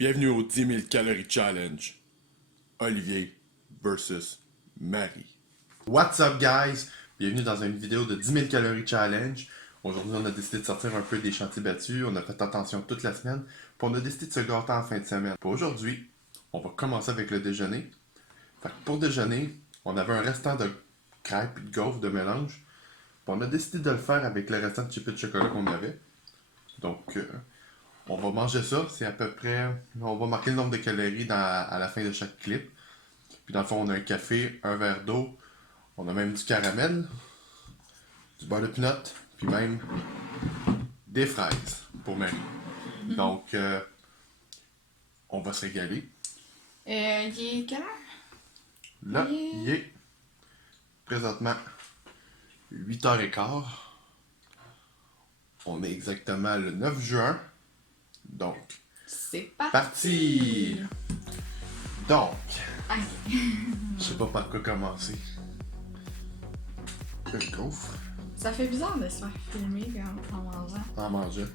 Bienvenue au 10 000 calories challenge. Olivier versus Marie. What's up guys? Bienvenue dans une vidéo de 10 000 calories challenge. Aujourd'hui on a décidé de sortir un peu des chantiers battus, on a fait attention toute la semaine, puis on a décidé de se gâter en fin de semaine. Pour aujourd'hui, on va commencer avec le déjeuner. Fait que pour déjeuner, on avait un restant de crêpes et de gaufres de mélange. Puis on a décidé de le faire avec le restant de chips et de chocolat qu'on avait. Donc on va manger ça, c'est à peu près... On va marquer le nombre de calories à la fin de chaque clip. Puis dans le fond, on a un café, un verre d'eau, on a même du caramel, du beurre de pinot, puis même des fraises pour Marie. Donc, on va se régaler. Il est quelle heure? Là, il est présentement 8h15. On est exactement le 9 juin. Donc, C'est parti! parti! Donc, Ok. je sais pas par quoi commencer. Le gaufre, Ça fait bizarre de se faire filmer en mangeant. en mangeant.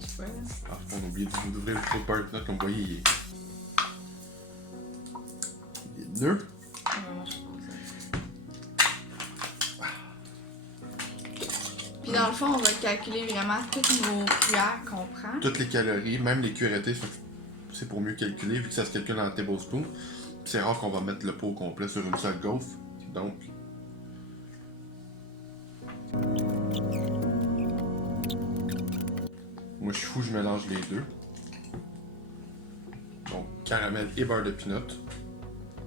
Je sais pas, là. Ah, on a oublié d'ouvrir le pot de note, comme vous voyez, il est neuf. Moi, je pense. Puis dans le fond, on va calculer vraiment toutes nos cuillères qu'on prend. Toutes les calories, même les cuillerées, c'est pour mieux calculer, vu que ça se calcule en tablespoon. C'est rare qu'on va mettre le pot au complet sur une seule gaufre. Donc, moi je suis fou, je mélange les deux. Donc, caramel et beurre de pinot.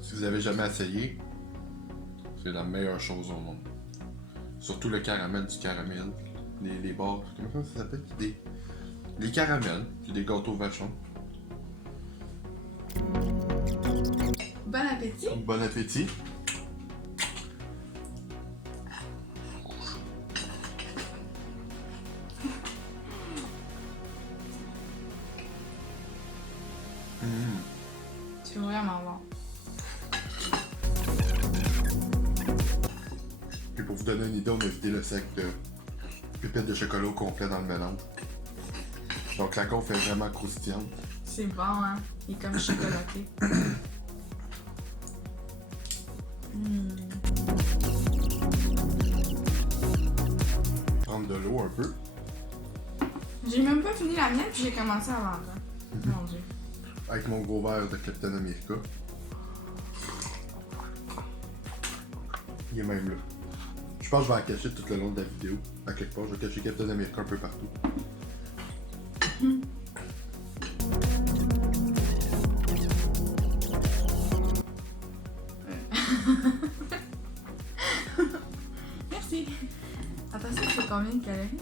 Si vous avez jamais essayé, c'est la meilleure chose au monde. Surtout le caramel du caramel. Les barres, comment ça s'appelle? Les caramels, puis des gâteaux vachons. Bon appétit! Bon appétit. C'est vraiment bon. Puis pour vous donner une idée, on a vidé le sac de pépites de chocolat au complet dans le mélange. Donc la gaufre est vraiment croustillante. C'est bon, hein? Il est comme chocolaté. Prendre de l'eau un peu. J'ai même pas fini la mienne, puis j'ai commencé à vendre. Mon dieu. Avec mon gros verre de Captain America. Il est même là. Je pense que je vais la cacher tout le long de la vidéo. À quelque part, je vais cacher Captain America un peu partout. Merci! Attends, ça, c'est combien de calories?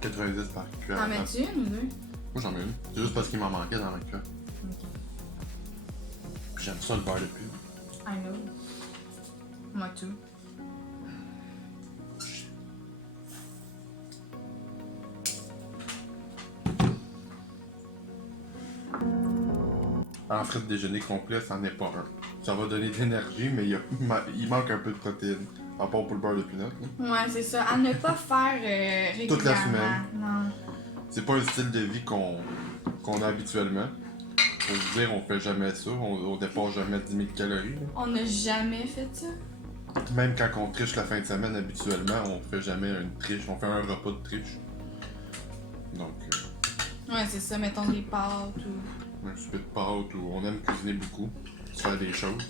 90 par cuillère. T'en mets-tu une ou deux? Moi j'en mets une. C'est juste parce qu'il m'en manquait dans ma cuillère. Ok. Puis j'aime ça le beurre de pub. I know. Moi tout. En frais de déjeuner complet, ça n'en est pas un. Ça va donner de l'énergie, mais il manque un peu de protéines. À part pour le beurre de pinot. Là. Ouais, c'est ça. À ne pas faire régulièrement. Toute la semaine. Non. C'est pas un style de vie qu'on a habituellement. Faut se dire, on fait jamais ça. On dépasse jamais 10 000 calories. Là. On n'a jamais fait ça. Même quand on triche la fin de semaine, habituellement, on fait jamais une triche. On fait un repas de triche. Donc, Ouais, c'est ça. Mettons des pâtes ou. un souper de pâtes ou on aime cuisiner beaucoup. Se faire des choses.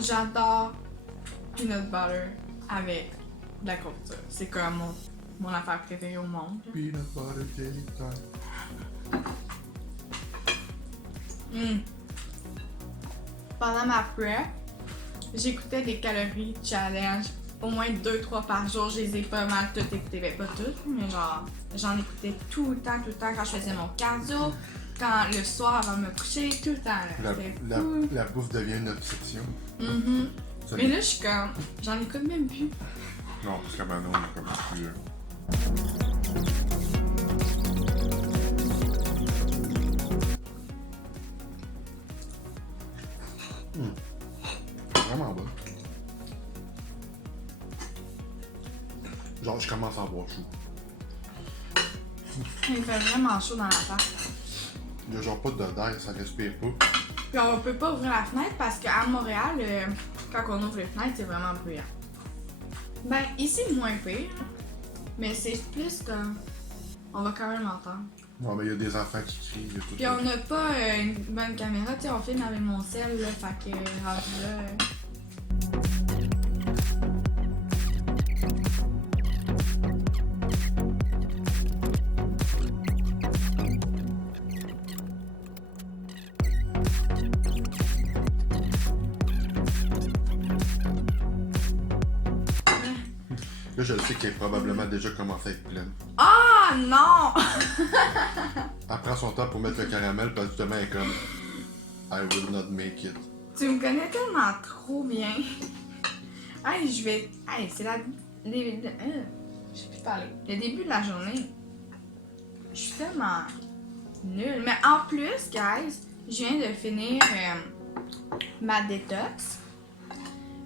J'adore peanut butter avec de la confiture. C'est comme mon affaire préférée au monde. Peanut butter jelly time. Pendant ma prep, j'écoutais des calories challenge au moins 2-3 par jour. Je les ai pas mal toutes écoutées. Ben, pas toutes, mais genre, j'en écoutais tout le temps quand je faisais mon cardio, quand le soir avant de me coucher, tout le temps. Là. C'était fou. La bouffe devient une obsession. Mhm. Ça Mais là, je suis comme, j'en écoute même plus. Non, parce qu'à maintenant, on est comme plus. Vraiment bon. Genre, je commence à avoir chaud. Il fait vraiment chaud dans la face. Il y a genre pas d'air, ça respire pas. Puis on peut pas ouvrir la fenêtre parce qu'à Montréal, quand on ouvre les fenêtres, c'est vraiment bruyant. Ben, ici, moins pire. Mais c'est plus comme. On va quand même entendre. Non, mais il y a des enfants qui crient, il y a tout Puis ça. on n'a pas une bonne caméra, tu sais, on filme avec mon sel, là, fait que rendu là. Là, je le sais qu'elle a probablement déjà commencé à être pleine. Ah non! Elle prend son temps pour mettre le caramel, parce que justement, elle est comme I will not make it. Tu me connais tellement trop bien. Hey, je vais. Hey, c'est la. Je sais plus parler. Le début de la journée. Je suis tellement nulle. Mais en plus, guys, je viens de finir ma détox.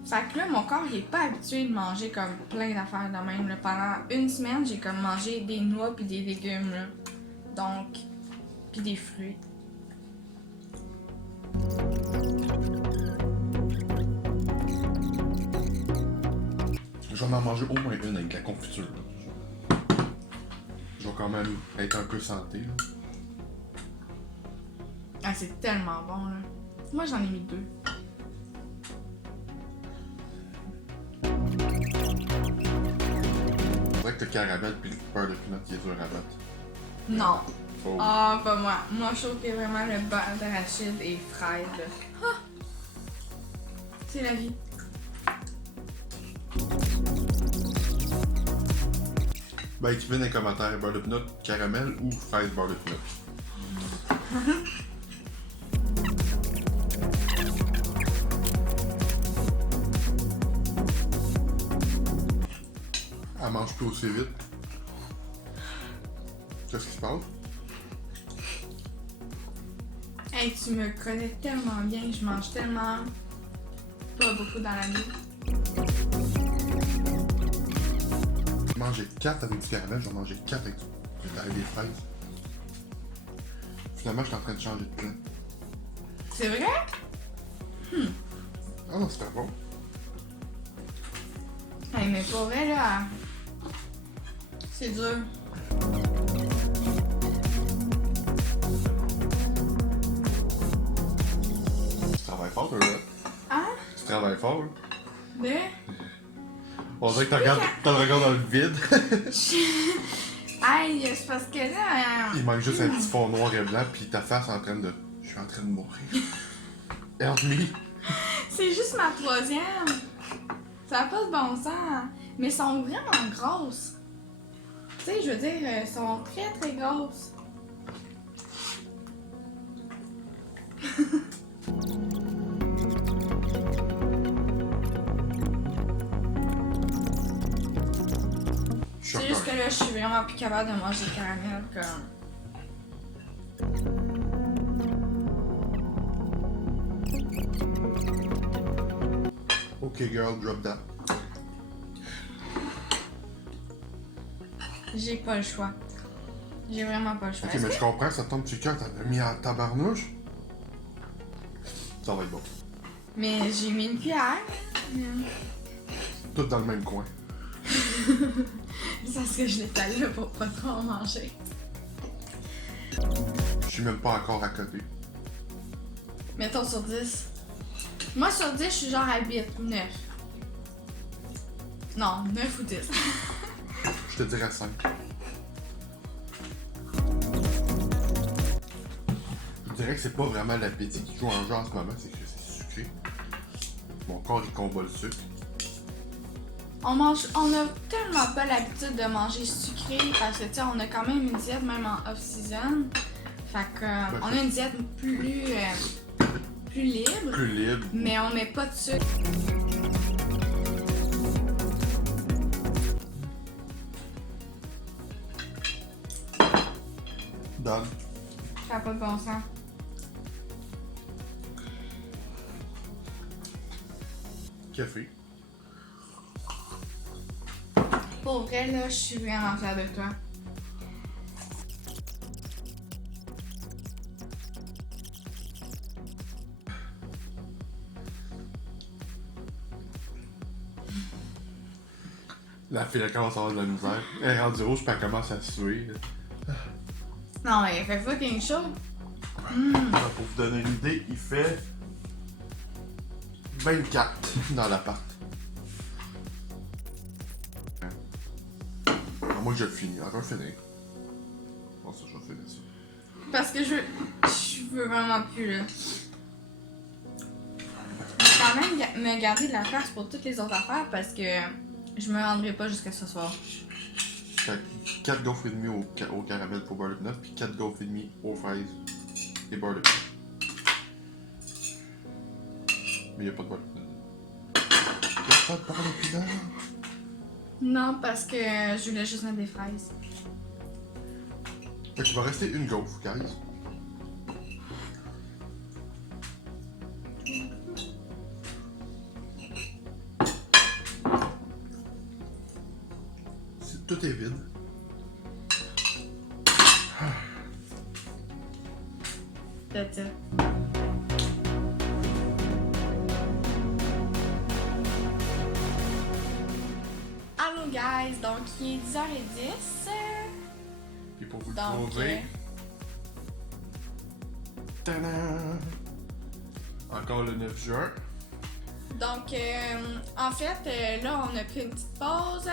Fait que là, mon corps il est pas habitué de manger comme plein d'affaires de même. Là. Pendant une semaine, j'ai comme mangé des noix puis des légumes. Là. Donc, puis des fruits. Je vais m'en manger au moins une avec la confiture. Là. Je vais quand même être un peu santé. Là. Ah, c'est tellement bon, là. Moi, j'en ai mis 2. C'est vrai que le caramel puis le beurre de pinot qui est dur à battre. Non. Oh. Ah, pas moi. Moi, je trouve que vraiment le beurre d'arachide et fraise, là. Ah! C'est la vie. Ben, écrivez dans les commentaires beurre de pinot, caramel ou fraise beurre de pinot. Elle mange plus aussi vite. Qu'est-ce qui se passe? Hey, tu me connais tellement bien. Je mange tellement pas beaucoup dans la vie. Je vais manger 4 avec du caramel, je vais manger 4 avec des fraises. Finalement, je suis en train de changer de plan. C'est vrai? Ah non, c'était bon. Hey, mais pour vrai, là, c'est dur. Tu travailles fort, toi, là. Hein? Tu travailles fort, là. Mais... On dirait que t'as le regard dans le vide. Hey, c'est parce que là... Il manque juste un petit fond noir et blanc, puis ta face en train de... Je suis en train de mourir. Help me. C'est juste ma 3e. Ça n'a pas de bon sens. Mais elles sont vraiment grosses. Tu sais, je veux dire, elles sont très très grosses. Je suis C'est juste encore... que là, je suis vraiment plus capable de manger le caramel comme... Ok, girl, drop that. J'ai pas le choix. J'ai vraiment pas le choix. Ok, mais je comprends, ça tombe sur le cœur, t'en as mis en tabarnouche. Ça va être bon. Mais j'ai mis une cuillère. Tout dans le même coin. C'est parce que je l'étale là pour pas trop en manger. Je suis même pas encore à côté. Mettons sur 10. Moi sur 10, je suis genre à 8, 9. Non, 9 ou 10. Je te dirais 5. Je dirais que c'est pas vraiment l'appétit qui joue en jeu en ce moment, c'est que c'est sucré. Mon corps il combat le sucre. On a tellement pas l'habitude de manger sucré parce que tu sais, on a quand même une diète même en off-season. Fait que on a une diète plus libre, Plus libre. mais on met pas de sucre. Donne. Ça n'a pas de bon sens. Café. Pour pour vrai, là, je suis vraiment fière de toi. La fille, elle commence à avoir de la misère. Elle est rendue rouge, puis elle commence à suer. Non, mais il fait fucking chaud. Pour vous donner une idée, il fait 24 dans l'appart. Moi, je le finis. Alors, je vais finir. Bon, ça, je vais finir ça. Parce que je veux vraiment plus, là. Je vais quand même me garder de la place pour toutes les autres affaires parce que je me rendrai pas jusqu'à ce soir. 4 gaufres et demi au caramel pour beurre de pinot, puis 4 gaufres et demi aux fraises et beurre de pinot. Mais il n'y a pas de beurre de pinot. Il n'y a pas de beurre de pinot. Non, parce que je voulais juste mettre des fraises. Fait qu'il va rester une gaufre, guys. Tout est vide. That's it. Allô guys, donc il est 10h10. Puis pour vous le Donc, prouver. Tadam! Encore le 9 juin. Donc, en fait, là, on a pris une petite pause.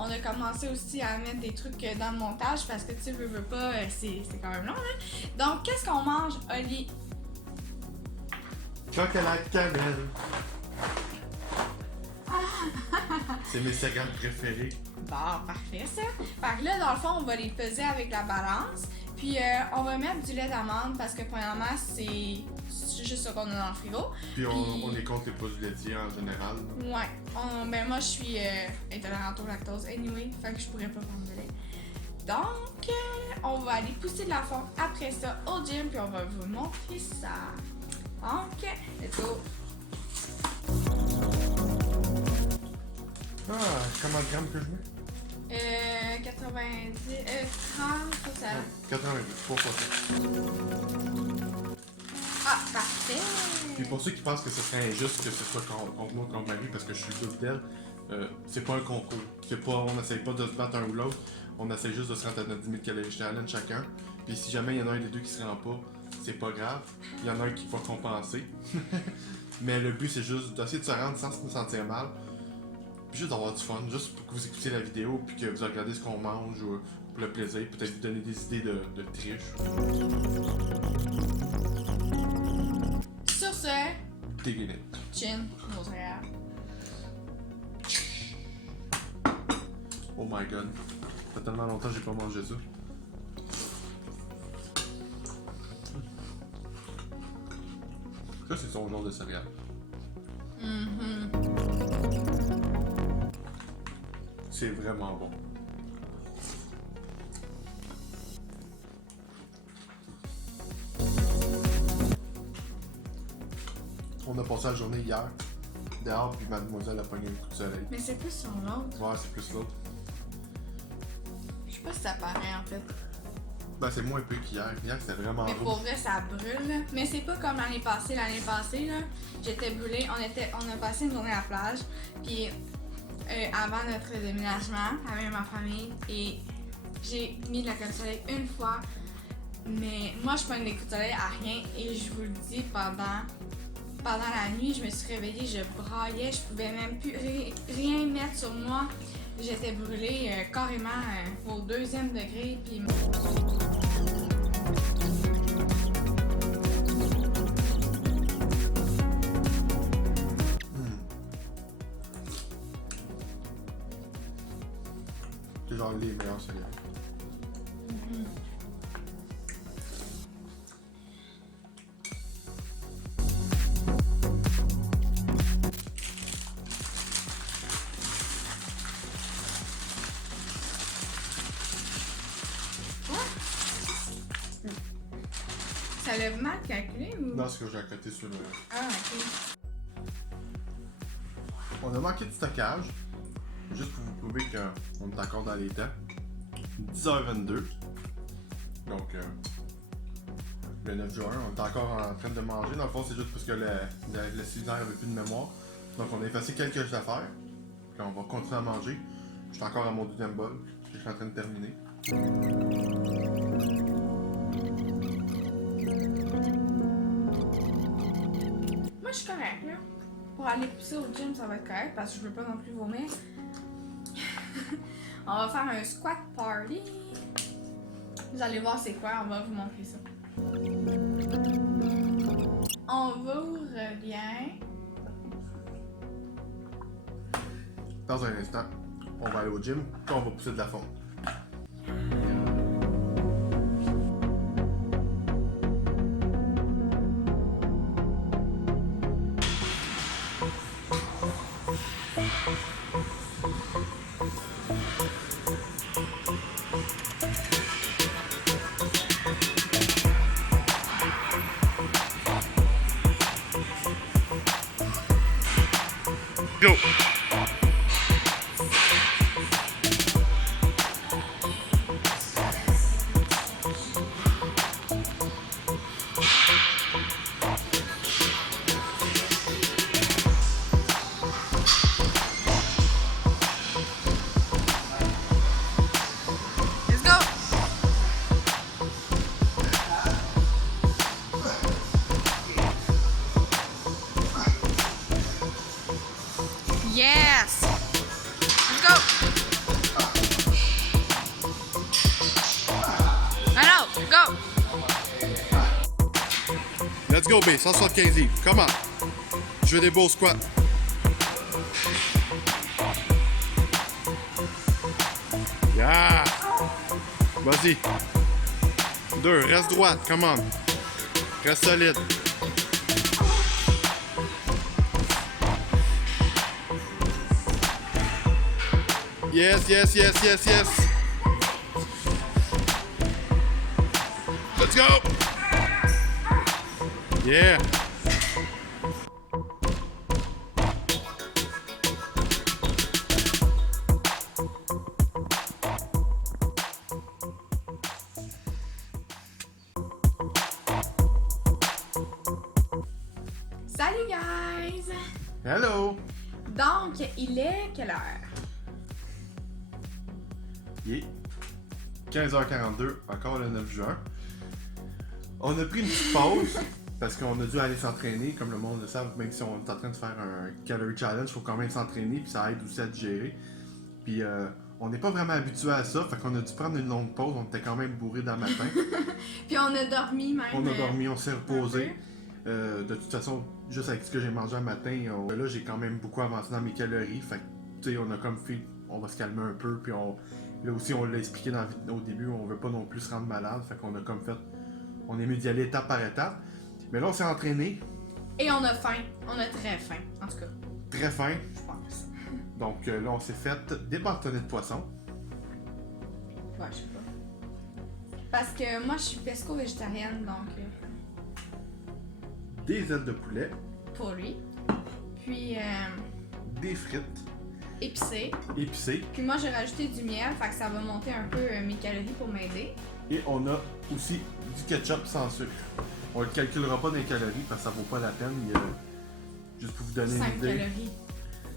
On a commencé aussi à mettre des trucs dans le montage parce que tu veux pas, c'est quand même long. Hein? Donc, qu'est-ce qu'on mange, Oli? Chocolat cannelle. C'est mes céréales préférées. Bon, parfait ça. Fait que là, dans le fond, on va les peser avec la balance. Puis, on va mettre du lait d'amande parce que, premièrement, c'est juste ce qu'on a dans le frigo. Puis on est contre les produits laitiers en général. Ouais. Ben moi, je suis intolérante au lactose anyway, fait que je pourrais pas prendre de lait. Donc, on va aller pousser de la fonte après ça au gym, puis on va vous montrer ça. Donc, let's go. Ah, comment de grammes que je mets? 90, 30, tout ça. 90, pour ça. Ah, parfait. Puis pour ceux qui pensent que ce serait injuste que ce soit contre moi contre Marie parce que je suis le double d'elle, c'est pas un concours. On n'essaye pas de se battre un ou l'autre. On essaie juste de se rendre à notre 10 000 calories challenge chacun. Puis si jamais il y en a un des deux qui se rend pas, c'est pas grave. Il y en a un qui va compenser. Mais le but c'est juste d'essayer de se rendre sans se sentir mal. Puis juste d'avoir du fun, juste pour que vous écoutiez la vidéo puis que vous regardez ce qu'on mange ou pour le plaisir. Peut-être vous donner des idées de triche. Sur ce, Dégainer. chin, nos céréales. Oh my god. Ça fait tellement longtemps que j'ai pas mangé ça. Ça, c'est son genre de céréales. C'est vraiment bon. On a passé la journée hier dehors, puis mademoiselle a pogné un coup de soleil. Mais c'est plus sur l'autre. Ouais, c'est plus l'autre. Je sais pas si ça paraît en fait. Ben, c'est moins peu qu'hier. Hier, c'était vraiment Mais rouge. pour vrai, ça brûle. Mais c'est pas comme l'année passée. L'année passée, là, j'étais brûlée. On a passé une journée à la plage. Puis avant notre déménagement avec ma famille. Et j'ai mis de la crème soleil une fois. Mais moi, je pogne des coups de soleil à rien. Et je vous le dis, pendant la nuit, je me suis réveillée, je braillais. Je pouvais même plus rien mettre sur moi. J'étais brûlée carrément au 2e degré. Puis... C'est genre les meilleurs céréales. Ça l'a mal calculé ou? Non, c'est que j'ai à côté sur le... Ah, ok. On a manqué de stockage. juste pour vous prouver qu'on est encore dans les temps. 10h22. Donc, le 9 juin, on est encore en train de manger. Dans le fond, c'est juste parce que le cellulaire n'avait plus de mémoire. Donc, on a effacé quelques affaires. Puis on va continuer à manger. Je suis encore à mon deuxième bol. Je suis en train de terminer. Moi, je suis correcte, là. Pour aller pousser au gym, ça va être correct parce que je veux pas non plus vomir. On va faire un squat party. Vous allez voir c'est quoi, on va vous montrer ça. On vous revient. Dans un instant, on va aller au gym, puis on va pousser de la fonte. Go! Let's go! Yes! Let's go! Allô, go! Let's go, B, 175 livres. Come on. Je veux des beaux squats. Yeah! Vas-y. 2, reste droite, come on. Reste solide. Yes, yes, yes, yes, yes. Let's go. Yeah. Salut guys! Hello! Donc, il est quelle heure? Il est 15h42, encore le 9 juin. On a pris une petite pause parce qu'on a dû aller s'entraîner, comme le monde le sait, même si on est en train de faire un calorie challenge, il faut quand même s'entraîner, puis ça aide aussi à digérer. Puis on n'est pas vraiment habitué à ça, fait qu'on a dû prendre une longue pause, on était quand même bourrés dans le matin. Puis on a dormi même. On a dormi, on s'est un reposé. De toute façon, juste avec ce que j'ai mangé un matin, là j'ai quand même beaucoup avancé dans mes calories, fait que tu sais, on a comme fait, on va se calmer un peu, puis là aussi on l'a expliqué au début, on veut pas non plus se rendre malade, fait qu'on a comme fait, on est mieux d'y aller étape par étape. Mais là on s'est entraîné, Et on a faim. On a très faim, en tout cas, très fin, je pense. donc là on s'est fait des bâtonnets de poisson. Ouais, je sais pas. Parce que moi, je suis pesco-végétarienne, donc Des ailes de poulet, pour lui. Puis des frites épicé. épicées, Puis moi, j'ai rajouté du miel, fait que ça va monter un peu mes calories pour m'aider. et on a aussi du ketchup sans sucre. On le calculera pas dans les calories parce que ça vaut pas la peine. Juste pour vous donner 5 une idée. calories.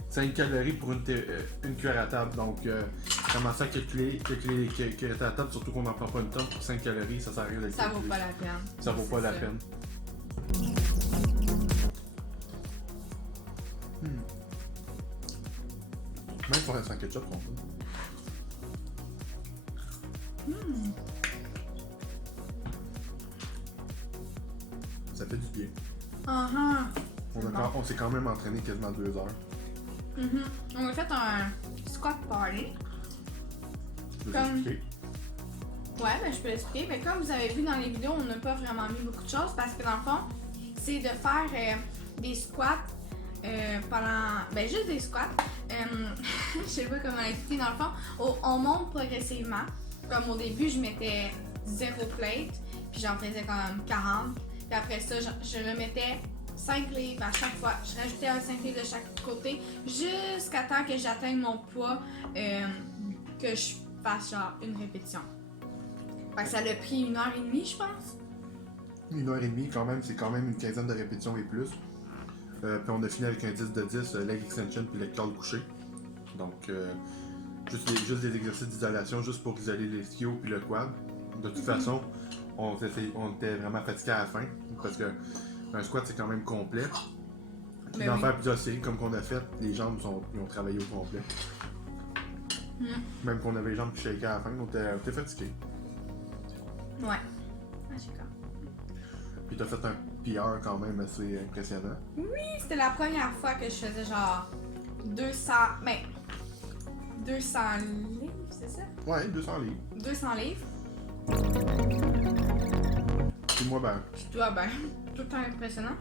5 calories pour une cuillère à table. Donc, commencer à calculer les cuillères à table, surtout qu'on n'en prend pas une tonne pour 5 calories, ça sert à rien de le Ça vaut calculer. pas la peine. Ça vaut pas C'est la ça. peine. Même pour un sans ketchup, on peut. Ça fait du bien. Uh-huh. On s'est quand même entraîné quasiment 2 heures. Mhm. On a fait un squat party. Je peux Comme- expliquer. Ouais, ben je peux l'expliquer. Mais comme vous avez vu dans les vidéos, on n'a pas vraiment mis beaucoup de choses parce que dans le fond, c'est de faire des squats pendant. Ben juste des squats. Je sais pas comment expliquer. Dans le fond, on monte progressivement. Comme au début, je mettais 0 plate, puis j'en faisais quand même 40. Puis après ça, je remettais 5 livres à chaque fois. Je rajoutais un 5 livres de chaque côté jusqu'à temps que j'atteigne mon poids, que je fasse genre une répétition. Fait que ça l'a pris 1h30, je pense. 1h30, quand même, c'est quand même une quinzaine de répétitions et plus. Puis on a fini avec un 10 de 10, leg extension puis leg curl couché. Donc, juste des exercices d'isolation, juste pour isoler les ischios puis le quad. De toute façon, on était vraiment fatigué à la fin, parce que un squat c'est quand même complet. Puis Mais d'en oui. faire plusieurs séries comme qu'on a fait, les jambes ils ont travaillé au complet. Même qu'on avait les jambes qui shakaient à la fin, on était fatigué. Ouais. Ah, j'ai quand. Puis t'as fait un PR quand même assez impressionnant. Oui, c'était la première fois que je faisais genre 200. Ben. 200 livres, c'est ça? Ouais, 200 livres. 200 livres. Puis moi, ben Tout le temps impressionnant.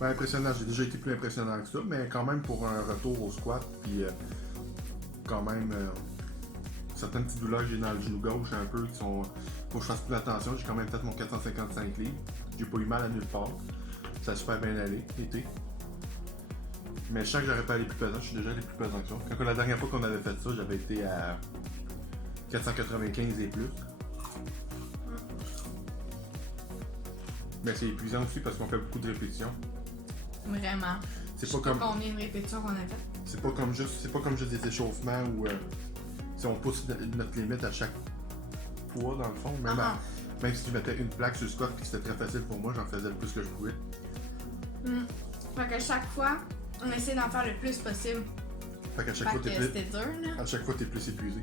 Impressionnant, j'ai déjà été plus impressionnant que ça, mais quand même pour un retour au squat, puis quand même certaines petites douleurs que j'ai dans le genou gauche un peu qui sont. Faut que je fasse plus attention, j'ai quand même fait mon 455 livres. J'ai pas eu mal à nulle part. Ça a super bien allé, été. Mais je sens que j'aurais pas allé plus pesant, je suis déjà allé plus pesant que ça. Quand la dernière fois qu'on avait fait ça, j'avais été à 495 et plus. Mais c'est épuisant aussi parce qu'on fait beaucoup de répétitions. Vraiment. C'est Je pas sais comme. combien de répétitions qu'on a fait. C'est pas comme juste des échauffements où si on pousse notre limite à chaque poids dans le fond, même si je mettais une plaque sur le squat et que c'était très facile pour moi, j'en faisais le plus que je pouvais. Fait que chaque fois, on essaie d'en faire le plus possible. Fait qu'à chaque Fait fois que t'es plus. c'était dur, là. À chaque fois t'es plus épuisé.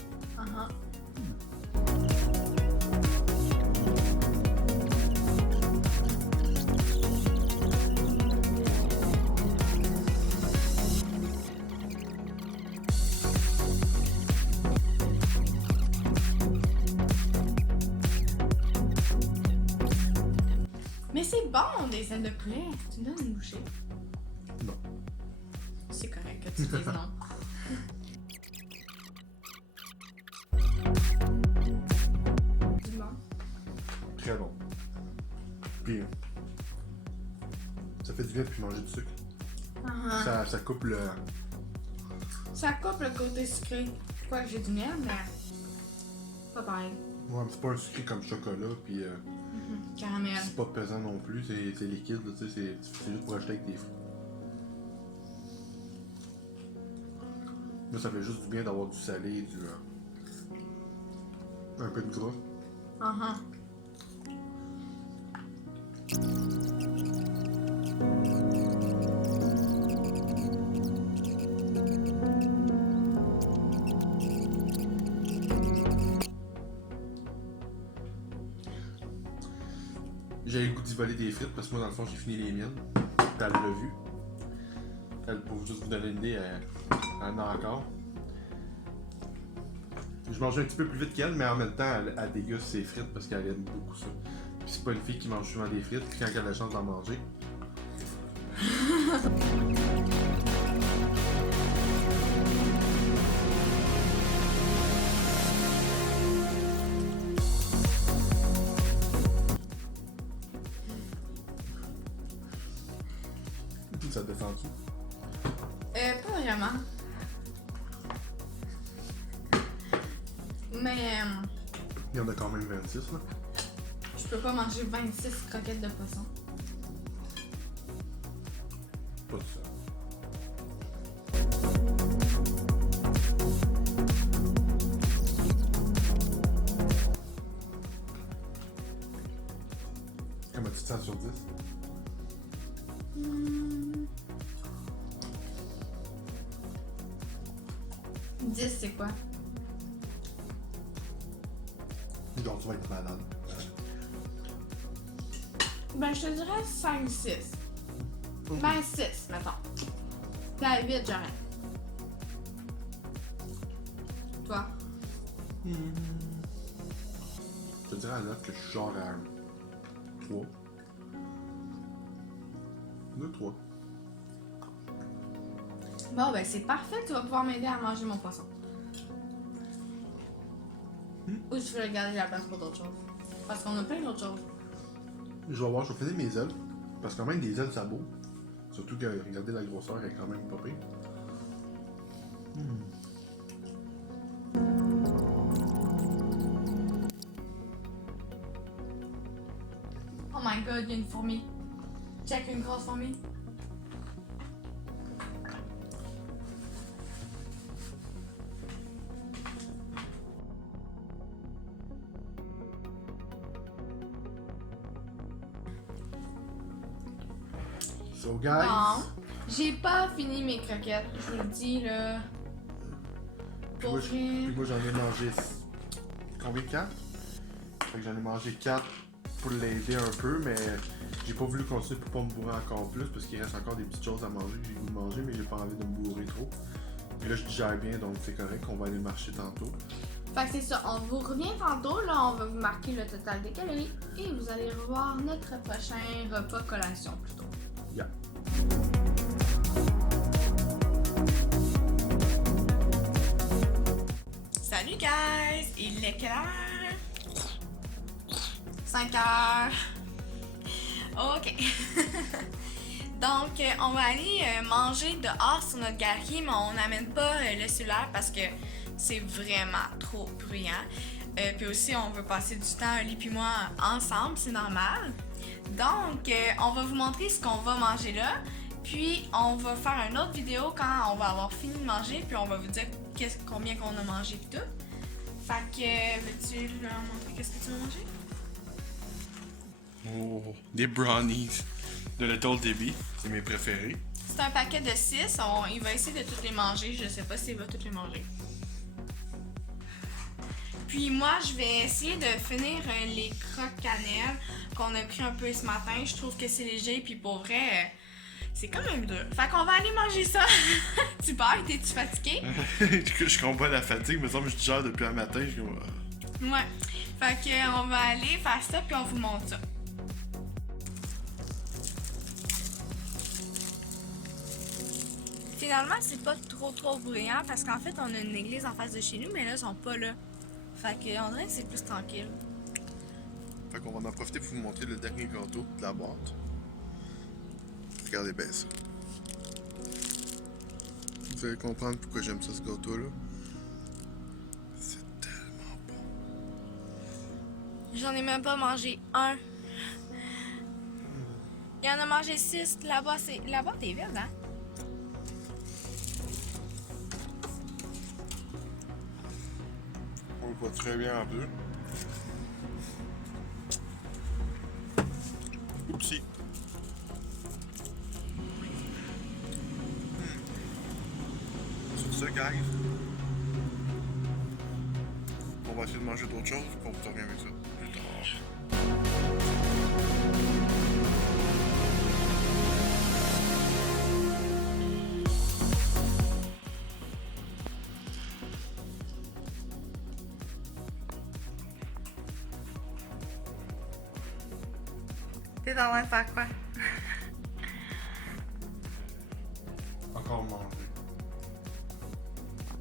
Mais c'est bon, des ailes de poulet. Tu me donnes une bouchée? Non. C'est correct que tu dises non. Du bon. Très bon. Puis ça fait du bien de plus manger du sucre. Ça coupe le. Ça coupe le côté sucré. Quoi que j'ai du miel, mais pas pareil. Ouais, mais c'est pas un sucré comme chocolat, puis Caramel. c'est pas pesant non plus, c'est liquide, là, tu sais, c'est juste pour acheter avec des fruits. Là, ça fait juste du bien d'avoir du salé, un peu de gras. J'ai le goût d'y voler des frites parce que moi, dans le fond, j'ai fini les miennes. Puis elle l'a vu. Elle, pour juste vous donner une idée, elle en a encore. Je mangeais un petit peu plus vite qu'elle, mais en même temps, elle déguste ses frites parce qu'elle aime beaucoup ça. Puis c'est pas une fille qui mange souvent des frites, puis quand elle a la chance d'en manger. Ça te descend-tu? Pas vraiment. Mais Il y en a quand même 26 là. je peux pas manger 26 croquettes de poisson. Pas tout ça. Comment tu te sens sur 10? Hmm. 10, c'est quoi? Donc tu vas être malade. Ben, je te dirais 5-6. Ben, 6, mettons. Puis à 8, j'arrête. Toi? Je te dirais à la note que je suis genre à 3. 2-3. Bon, ben, c'est parfait. Tu vas pouvoir m'aider à manger mon poisson. Ou tu veux regarder la place pour d'autres choses? Parce qu'on a plein d'autres choses. Je vais voir, je vais finir mes ailes. Parce que quand même, des ailes, ça beau. Surtout que, regardez, la grosseur est quand même pas pire. Oh my god, il y a une fourmi. Check une grosse fourmi. So, guys, Bon, j'ai pas fini mes croquettes, je vous le dis là. puis Pour moi, vrai. puis moi, j'en ai mangé combien? 4? Fait que j'en ai mangé 4 pour l'aider un peu, mais j'ai pas voulu continuer pour pas me bourrer encore plus parce qu'il reste encore des petites choses à manger que j'ai goût de manger, mais j'ai pas envie de me bourrer trop. Et là, je digère bien, donc c'est correct. On va aller marcher tantôt. Fait que c'est ça, on vous revient tantôt, là, on va vous marquer le total des calories et vous allez revoir notre prochain repas collation plutôt. Yeah. Salut guys! Il est quelle heure? 5 heures. Ok. Donc, on va aller manger dehors sur notre galerie, mais on n'amène pas le cellulaire parce que c'est vraiment trop bruyant. Puis aussi, on veut passer du temps, Oli puis moi, ensemble, c'est normal. Donc, on va vous montrer ce qu'on va manger là. Puis, on va faire une autre vidéo quand on va avoir fini de manger. Puis, on va vous dire combien qu'on a mangé et tout. Fait que, veux-tu leur montrer qu'est-ce que tu vas manger? Oh, des brownies de Little Debbie, c'est mes préférés. C'est un paquet de 6. Il va essayer de toutes les manger. Je sais pas s'il va toutes les manger. Puis moi, je vais essayer de finir les croques cannelle qu'on a pris un peu ce matin. Je trouve que c'est léger, puis pour vrai, c'est quand même dur. Fait qu'on va aller manger ça. Tu pars, t'es-tu fatigué? Je comprends la fatigue, mais ça me semble que je digère depuis un matin. Je suis comme, Ouais. Fait qu'on va aller faire ça, puis on vous montre ça. Finalement, c'est pas trop bruyant parce qu'en fait, on a une église en face de chez nous, mais là, ils sont pas là. Fait qu'on dirait que c'est plus tranquille. Fait qu'on va en profiter pour vous montrer le dernier gâteau de la boîte. Regardez bien ça. Vous allez comprendre pourquoi j'aime ça, ce gâteau-là. C'est tellement bon. J'en ai même pas mangé un. Il y en a mangé 6. Là-bas, la boîte est vide, hein? On le voit très bien en bleu. oupsie. Sur ce, guys, on va essayer de manger d'autres choses, puis on vous revient avec ça plus tard. T'es en train de faire quoi? Encore manger.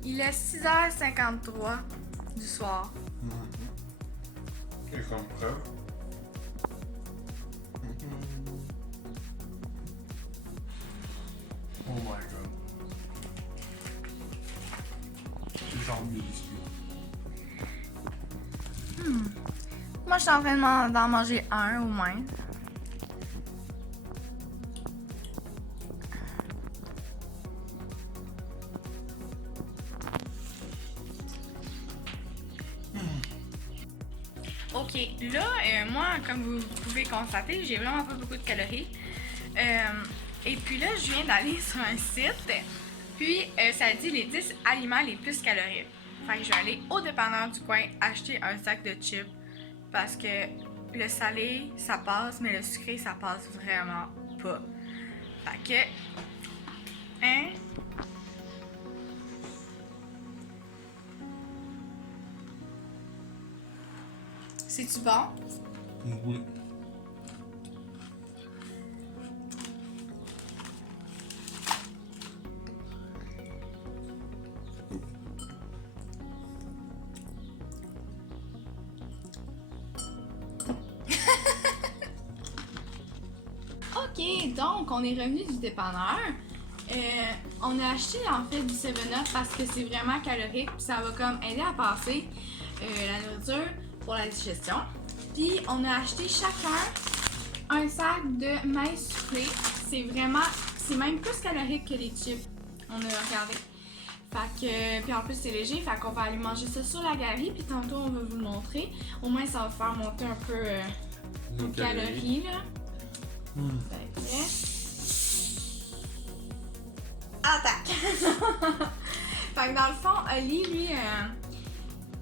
Il est 6h53 du soir. Et comme preuve. Oh my god. C'est genre mieux biscuit. Moi, je suis en train d'en manger un au moins. Ok, là, moi, comme vous pouvez constater, j'ai vraiment pas beaucoup de calories. Et puis là, je viens d'aller sur un site, puis ça dit les 10 aliments les plus caloriques. Fait que je vais aller au dépanneur du coin acheter un sac de chips parce que le salé, ça passe, mais le sucré, ça passe vraiment pas. Fait que... Hein? C'est-tu bon? Oui. Ok, Ok, donc on est revenu du dépanneur. On a acheté en fait du 7-Up parce que c'est vraiment calorique puis ça va comme aider à passer la nourriture pour la digestion. Puis on a acheté chacun un sac de maïs soufflé. C'est même plus calorique que les chips. On a regardé. Fait que, puis en plus c'est léger, fait qu'on va aller manger ça sur la galerie puis tantôt on va vous le montrer. Au moins ça va faire monter un peu nos calories là. Fait que... Attaque! Fait que dans le fond, Ali, lui,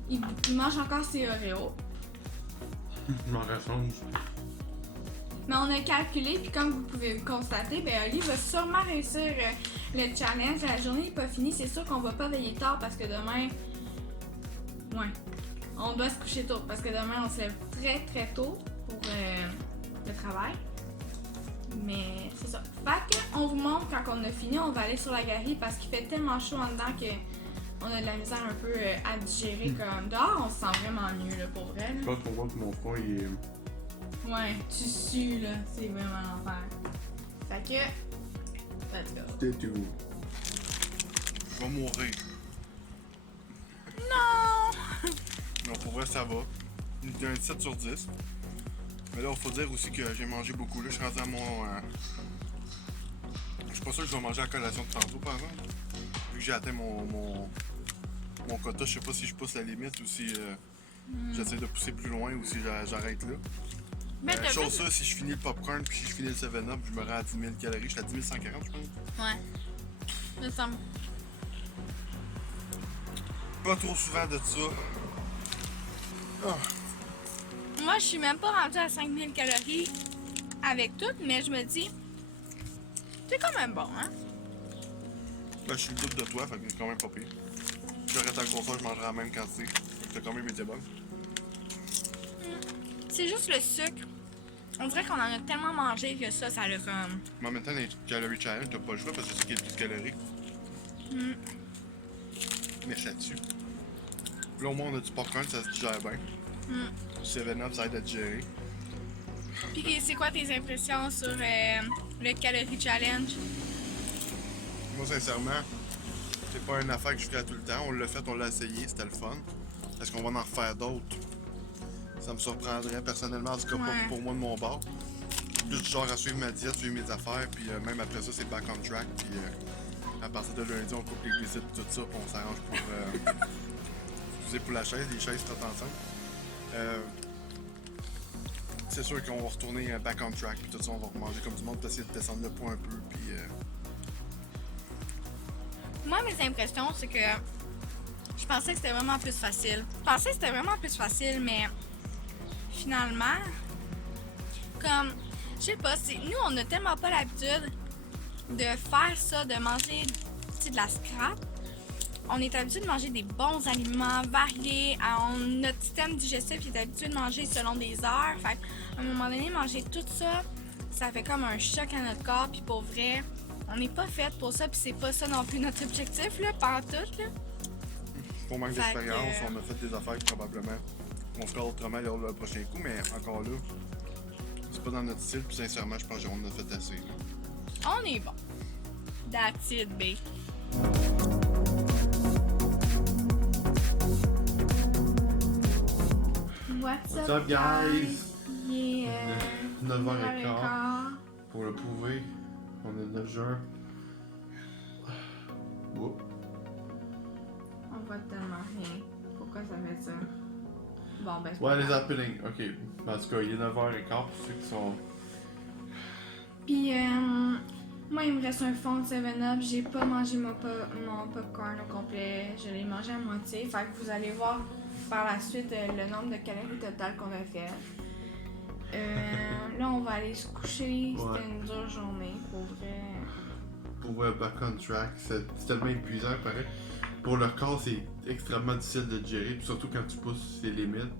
il mange encore ses Oreos. Je m'en rassemble. Mais on a calculé, puis comme vous pouvez le constater, ben Ali va sûrement réussir le challenge. La journée n'est pas finie, c'est sûr qu'on va pas veiller tard parce que demain... Ouais. On doit se coucher tôt parce que demain on se lève très très tôt pour le travail. Mais c'est ça. Fait qu'on vous montre quand on a fini, on va aller sur la galerie parce qu'il fait tellement chaud en dedans que on a de la misère un peu à digérer comme dehors, on se sent vraiment mieux là, pour vrai. Je pense qu'on voit que mon front il est. Ouais, tu sues là, c'est vraiment l'enfer. Fait que, let's go. T'es tout. Je vais mourir. Non! Non, pour vrai, ça va. Il un 7 sur 10. Mais là, il faut dire aussi que j'ai mangé beaucoup. Là, je suis rendu à mon... Je suis pas sûr que je vais manger à collation de tantôt, par exemple. Vu que j'ai atteint mon quota, je sais pas si je pousse la limite ou si j'essaie de pousser plus loin ou si j'arrête là. Mais t'as Chose ça, si je finis le popcorn puis si je finis le 7-Up, je me rends à 10 000 calories. Je suis à 10 140, je pense. Ouais. Me semble. Pas trop souvent de ça. Oh. Moi, je suis même pas rendue à 5000 calories avec tout, mais je me dis, c'est quand même bon, hein? Ben, je suis le double de toi, fait que c'est quand même pas pire. Si j'arrête à le confort, je mangerai la même quantité. Fait que quand même été bonne. C'est juste le sucre. On dirait qu'on en a tellement mangé que ça le comme... Mais en même temps, dans les calories challenge, t'as pas le choix parce que c'est ça qui est le plus calorique. Mais je là-dessus. Là, au moins, on a du popcorn, ça se digère bien. 7-Up, ça aide à digérer. Puis c'est quoi tes impressions sur le calorie challenge? Moi, sincèrement, c'est pas une affaire que je ferais tout le temps. On l'a fait, on l'a essayé, c'était le fun. Est-ce qu'on va en refaire d'autres? Ça me surprendrait personnellement, en tout cas pas Ouais. pour moi de mon bord. Plus du genre à suivre ma diète, suivre mes affaires, puis même après ça, c'est back on track. Puis à partir de lundi, on coupe les glucides tout ça, puis on s'arrange pour. Excusez pour la chaise, les chaises trottent ensemble. C'est sûr qu'on va retourner back on track, puis tout ça, on va remanger comme du monde, puis essayer de descendre le poids un peu, puis. Moi, mes impressions, c'est que je pensais que c'était vraiment plus facile. Mais finalement, comme, je sais pas, nous, on a tellement pas l'habitude de faire ça, de manger de la scrap. On est habitué de manger des bons aliments variés. Notre système digestif est habitué de manger selon des heures. Fait à un moment donné, manger tout ça, ça fait comme un choc à notre corps. Puis pour vrai, on n'est pas fait pour ça. Puis c'est pas ça non plus notre objectif, là, pas tout, là. Pour manque Fait d'expérience, que- on a fait des affaires que probablement on fera autrement lors le prochain coup, mais encore là, c'est pas dans notre style, puis sincèrement, je pense qu'on a fait assez. Là. On est bon. That's it, babe. What's up, guys? Yeah. 9h15. Pour le prouver, on est le 9 juin. Oups. On voit tellement rien. Pourquoi ça fait ça? Bon, ben, c'est Ouais, pas les grave. happenings. Ok. En tout cas, il est 9h15 pour ceux qui sont. Puis, moi, il me reste un fond de 7-Up. J'ai pas mangé mon popcorn au complet. Je l'ai mangé à moitié. Fait que vous allez voir par la suite le nombre de calories total qu'on a fait. Là, on va aller se coucher. Ouais. C'était une dure journée, pour vrai. Pour back on track, c'est tellement épuisant, pareil. Pour le corps, c'est extrêmement difficile de digérer, puis surtout quand tu pousses les limites.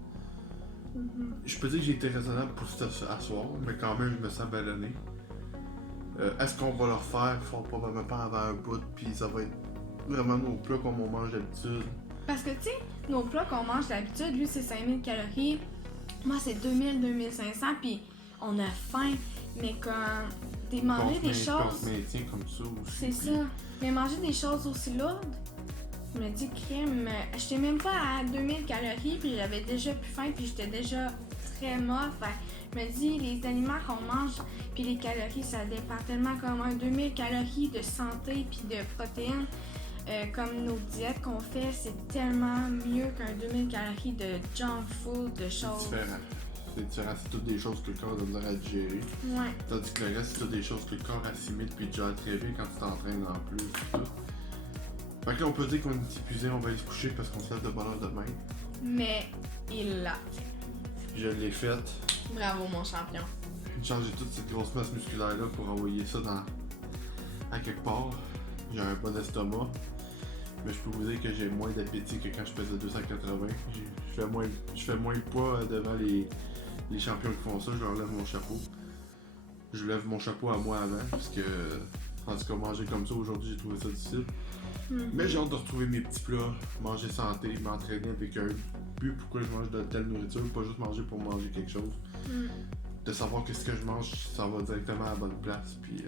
Je peux dire que j'ai été raisonnable pour ce soir, mais quand même, je me sens ballonné. Est-ce qu'on va le refaire? Faut probablement pas avant un bout, puis ça va être vraiment nos plats comme on mange d'habitude. Parce que, tu sais, nos plats qu'on mange d'habitude, lui, c'est 5000 calories. Moi, c'est 2000, 2500, puis on a faim. Mais comme, manger des qu'on se choses. maintient comme ça aussi. C'est puis- ça. Mais manger des choses aussi lourdes, je me dis, crème, j'étais même pas à 2000 calories, puis j'avais déjà plus faim, puis j'étais déjà très morte. Fait, je me dis, les aliments qu'on mange, puis les calories, ça dépend tellement comme un 2000 calories de santé, puis de protéines. Comme nos diètes qu'on fait, c'est tellement mieux qu'un 2000 calories de junk food, de C'est choses. différent. C'est différent, c'est toutes des choses que le corps a besoin à digérer. Ouais. Tandis que le reste, c'est toutes des choses que le corps assimile puis digère très bien quand tu t'entraînes en plus. Et tout. Fait que là, on peut dire qu'on est épuisé, on va aller se coucher parce qu'on se lève de bonne heure demain. Mais il l'a. Je l'ai faite. Bravo, mon champion. Une chance, j'ai toute cette grosse masse musculaire-là pour envoyer ça à quelque part. J'ai un bon estomac. Mais je peux vous dire que j'ai moins d'appétit que quand je faisais 280. Je fais moins le poids devant les champions qui font ça. Je leur lève mon chapeau. Je lève mon chapeau à moi avant. Parce que, en tout cas, manger comme ça aujourd'hui, j'ai trouvé ça difficile. Mais j'ai hâte de retrouver mes petits plats, manger santé, m'entraîner avec un but pourquoi je mange de telle nourriture, pas juste manger pour manger quelque chose. De savoir que ce que je mange, ça va directement à la bonne place. Puis,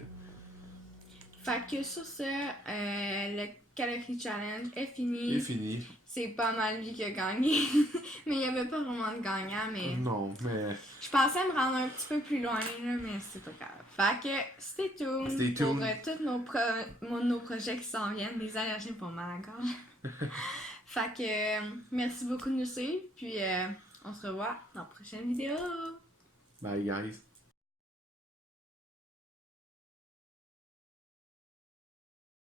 Fait que sur ça, le Calorie Challenge est fini. c'est fini. C'est pas mal lui qui a gagné. Mais il n'y avait pas vraiment de gagnant, mais Non, mais je pensais me rendre un petit peu plus loin, là, mais c'est pas grave. Fait que stay tuned Stay pour tuned. tous nos projets qui s'en viennent, des allergies pour mal encore. Fait que merci beaucoup de nous suivre, puis on se revoit dans la prochaine vidéo. bye guys.